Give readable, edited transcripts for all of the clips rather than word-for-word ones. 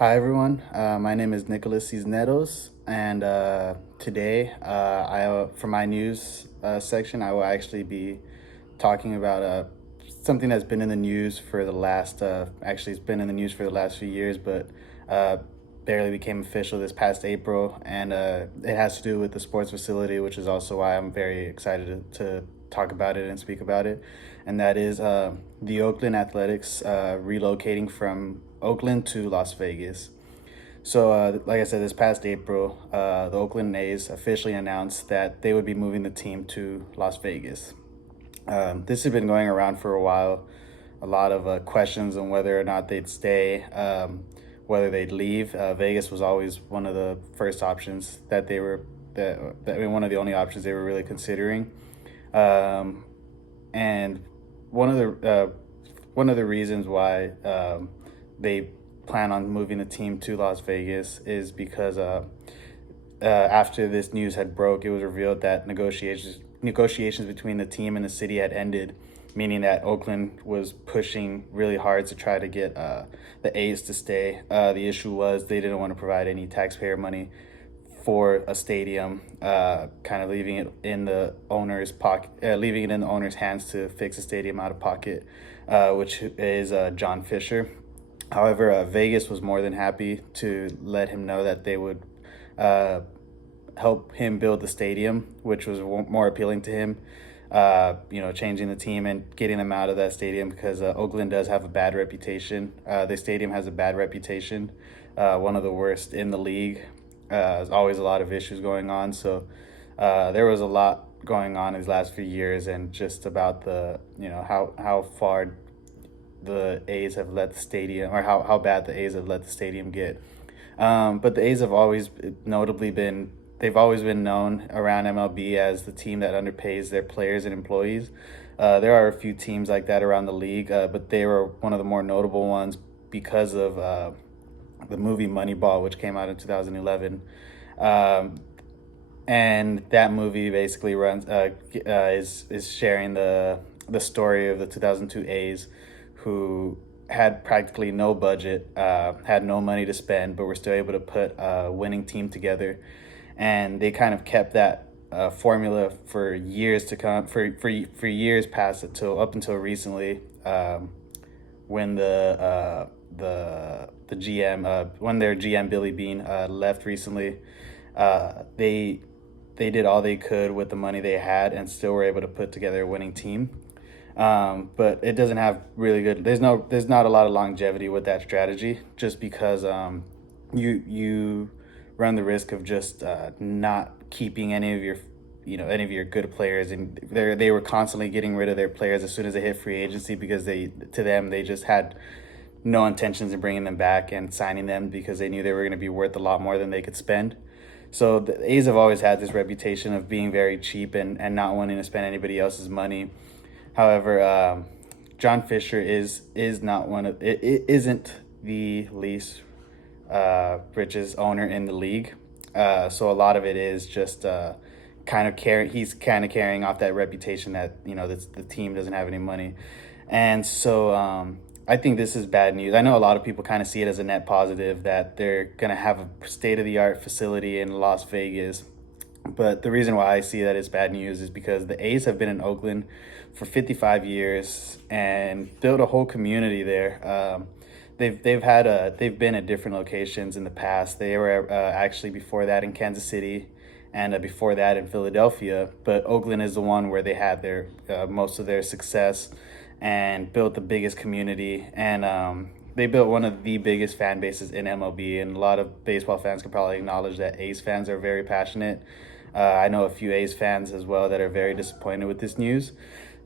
Hi everyone, my name is Nicholas Cisneros, and today, for my news section, I will actually be talking about something that's been in the news for the last, actually, it's been in the news for the last few years, but uh, barely became official this past April, and it has to do with the sports facility, which is also why I'm very excited to talk about it and speak about it, and that is the Oakland Athletics relocating from Oakland to Las Vegas. So, like I said, this past April, the Oakland A's officially announced that they would be moving the team to Las Vegas. This has been going around for a while. A lot of questions on whether or not they'd stay, whether they'd leave. Vegas was always one of the first options that they were, one of the only options they were really considering. And one of the reasons why they plan on moving the team to Las Vegas is because after this news had broke, it was revealed that negotiations between the team and the city had ended, meaning that Oakland was pushing really hard to try to get the A's to stay. The issue was they didn't want to provide any taxpayer money for a stadium, kind of leaving it in the owner's pocket, leaving it in the owner's hands to fix a stadium out of pocket, which is John Fisher. However, Vegas was more than happy to let him know that they would help him build the stadium, which was more appealing to him. Changing the team and getting them out of that stadium because Oakland does have a bad reputation. The stadium has a bad reputation, one of the worst in the league. There's always a lot of issues going on. So there was a lot going on these last few years, and just about how far the A's have let the stadium, or how bad the A's have let the stadium get. But the A's have always they've always been known around MLB as the team that underpays their players and employees. There are a few teams like that around the league, but they were one of the more notable ones because of the movie Moneyball, which came out in 2011. And that movie basically is sharing the story of the 2002 A's, who had practically no budget, had no money to spend, but were still able to put a winning team together. And they kind of kept that formula for years to come, for years past up until recently, when the GM, when their GM Billy Beane left recently. They did all they could with the money they had and still were able to put together a winning team. But it doesn't have really good. There's not a lot of longevity with that strategy, just because you run the risk of just not keeping any of your good players, and they were constantly getting rid of their players as soon as they hit free agency, because they just had no intentions of bringing them back and signing them, because they knew they were going to be worth a lot more than they could spend. So the A's have always had this reputation of being very cheap and not wanting to spend anybody else's money. However, John Fisher is not one of it isn't the least richest owner in the league. So a lot of it is just he's kind of carrying off that reputation that the team doesn't have any money, and so I think this is bad news. I know a lot of people kind of see it as a net positive that they're gonna have a state-of-the-art facility in Las Vegas. But the reason why I see that it's bad news is because the A's have been in Oakland for 55 years and built a whole community there. They've been at different locations in the past. They were actually before that in Kansas City, and before that in Philadelphia. But Oakland is the one where they had their most of their success and built the biggest community, and they built one of the biggest fan bases in MLB. And a lot of baseball fans can probably acknowledge that A's fans are very passionate. I know a few A's fans as well that are very disappointed with this news.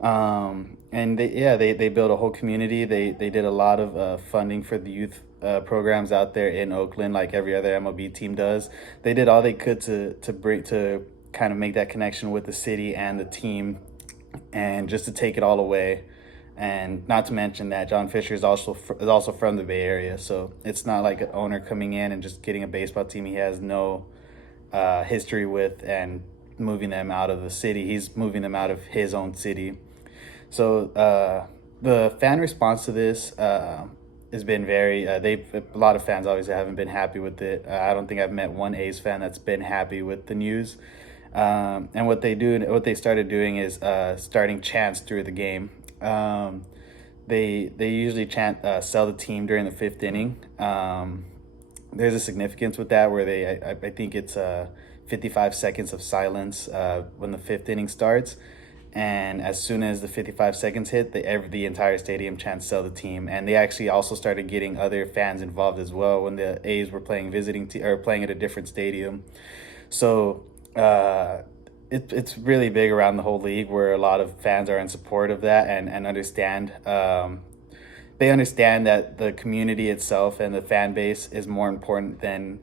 And they built a whole community. They did a lot of funding for the youth programs out there in Oakland, like every other MLB team does. They did all they could to kind of make that connection with the city and the team, and just to take it all away. And not to mention that John Fisher is also from the Bay Area, so it's not like an owner coming in and just getting a baseball team he has no history with and moving them out of the city. He's moving them out of his own city. So the fan response to this has been very. A lot of fans obviously haven't been happy with it. I don't think I've met one A's fan that's been happy with the news. And what they started doing is starting chants through the game. They usually chant "sell the team" during the fifth inning. There's a significance with that where I think it's 55 seconds of silence when the fifth inning starts. And as soon as the 55 seconds hit, the entire stadium chants "sell the team." And they actually also started getting other fans involved as well when the A's were playing or playing at a different stadium. So it's really big around the whole league, where a lot of fans are in support of that and understand. They understand that the community itself and the fan base is more important than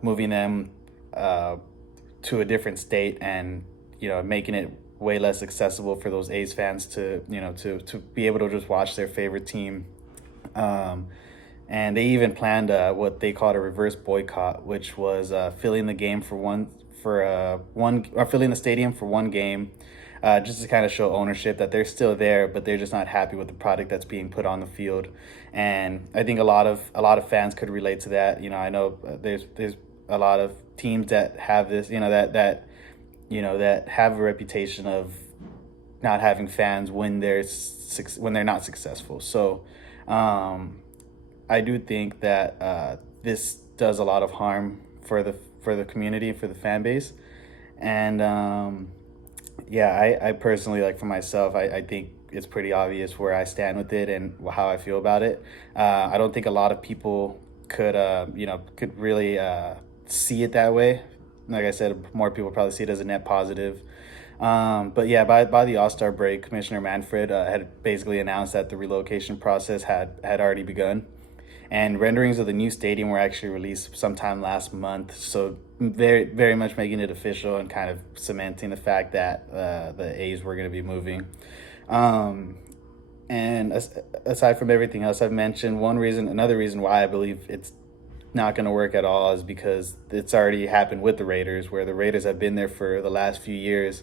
moving them to a different state and making it way less accessible for those A's fans to to be able to just watch their favorite team. And they even planned what they called a reverse boycott, which was filling the game filling the stadium for one game, just to kind of show ownership that they're still there, but they're just not happy with the product that's being put on the field. And I think a lot of fans could relate to that. I know there's a lot of teams that have this, that have a reputation of not having fans when they're not successful. So I do think that this does a lot of harm for the community, for the fan base. And I personally, like, for myself, I think it's pretty obvious where I stand with it and how I feel about it. I don't think a lot of people could really see it that way. Like I said, more people probably see it as a net positive. But yeah, by the All-Star break, Commissioner Manfred had basically announced that the relocation process had already begun. And renderings of the new stadium were actually released sometime last month. So very, very much making it official and kind of cementing the fact that the A's were going to be moving. And aside from everything else I've mentioned, another reason why I believe it's not going to work at all is because it's already happened with the Raiders, where the Raiders have been there for the last few years,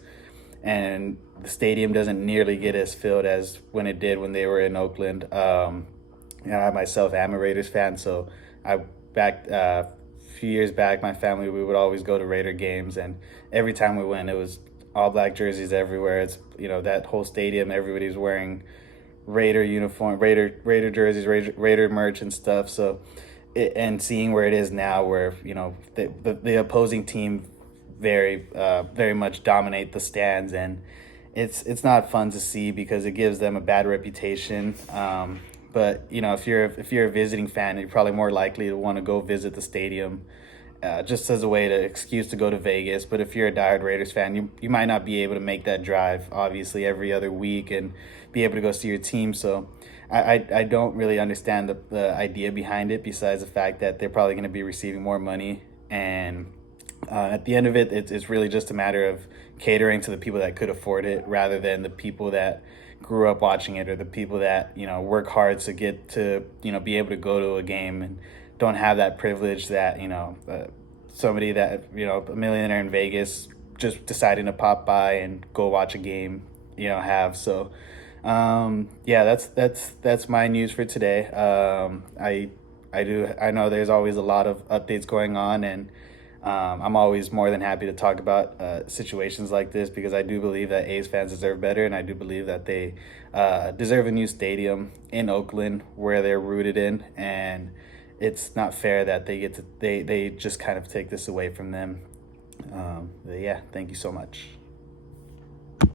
and the stadium doesn't nearly get as filled as when it did when they were in Oakland. I myself am a Raiders fan, so a few years back, my family, we would always go to Raider games, and every time we went, it was all black jerseys everywhere. It's that whole stadium, everybody's wearing Raider uniform, Raider jerseys, Raider merch and stuff. So, and seeing where it is now, where the opposing team very much dominate the stands, and it's not fun to see because it gives them a bad reputation. But if you're a visiting fan, you're probably more likely to want to go visit the stadium, just as a way to excuse to go to Vegas. But if you're a diehard Raiders fan, you might not be able to make that drive, obviously, every other week and be able to go see your team. So I don't really understand the idea behind it, besides the fact that they're probably going to be receiving more money. And at the end of it, it's really just a matter of catering to the people that could afford it, rather than the people that grew up watching it, or the people that work hard to get to be able to go to a game and don't have that privilege that somebody that a millionaire in Vegas just deciding to pop by and go watch a game have. So that's my news for today. I know there's always a lot of updates going on, and I'm always more than happy to talk about situations like this, because I do believe that A's fans deserve better, and I do believe that they deserve a new stadium in Oakland where they're rooted in, and it's not fair that they just kind of take this away from them. But yeah, thank you so much.